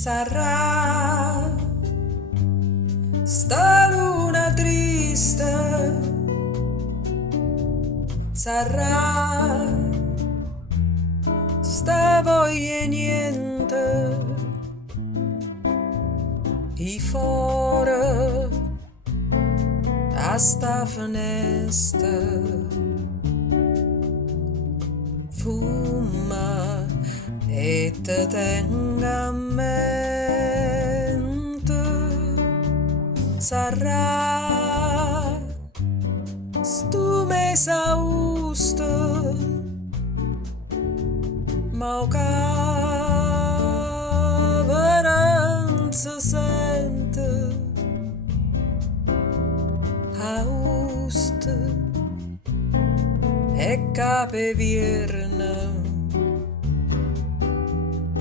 Sarà sta luna triste, sarà sta voglia niente, i fuori a sta finestra fuma e te tenga a mente. Sarà stu mese augusto, ma o non si sente augusto e cape vierne.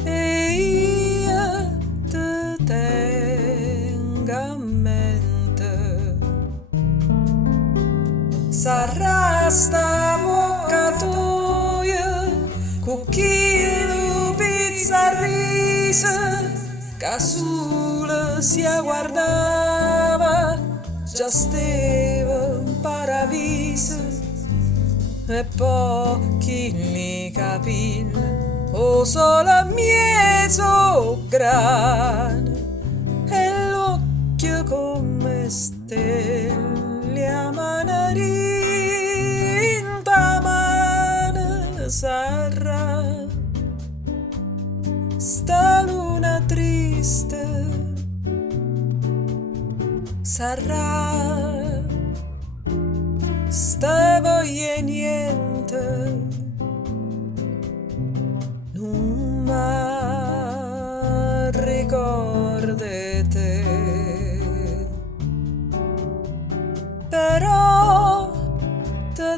E io te tengo a mente. Sarà sta bocca tua, cucchiaio, pizza, riso, che solo si guardava, già stava in paradiso, e poi chi mi capì. O solo mieso grande e l'occhio come stelle a manarinta mano sarà sta luna triste, sarà sta voglia niente. Ma ricordate, però te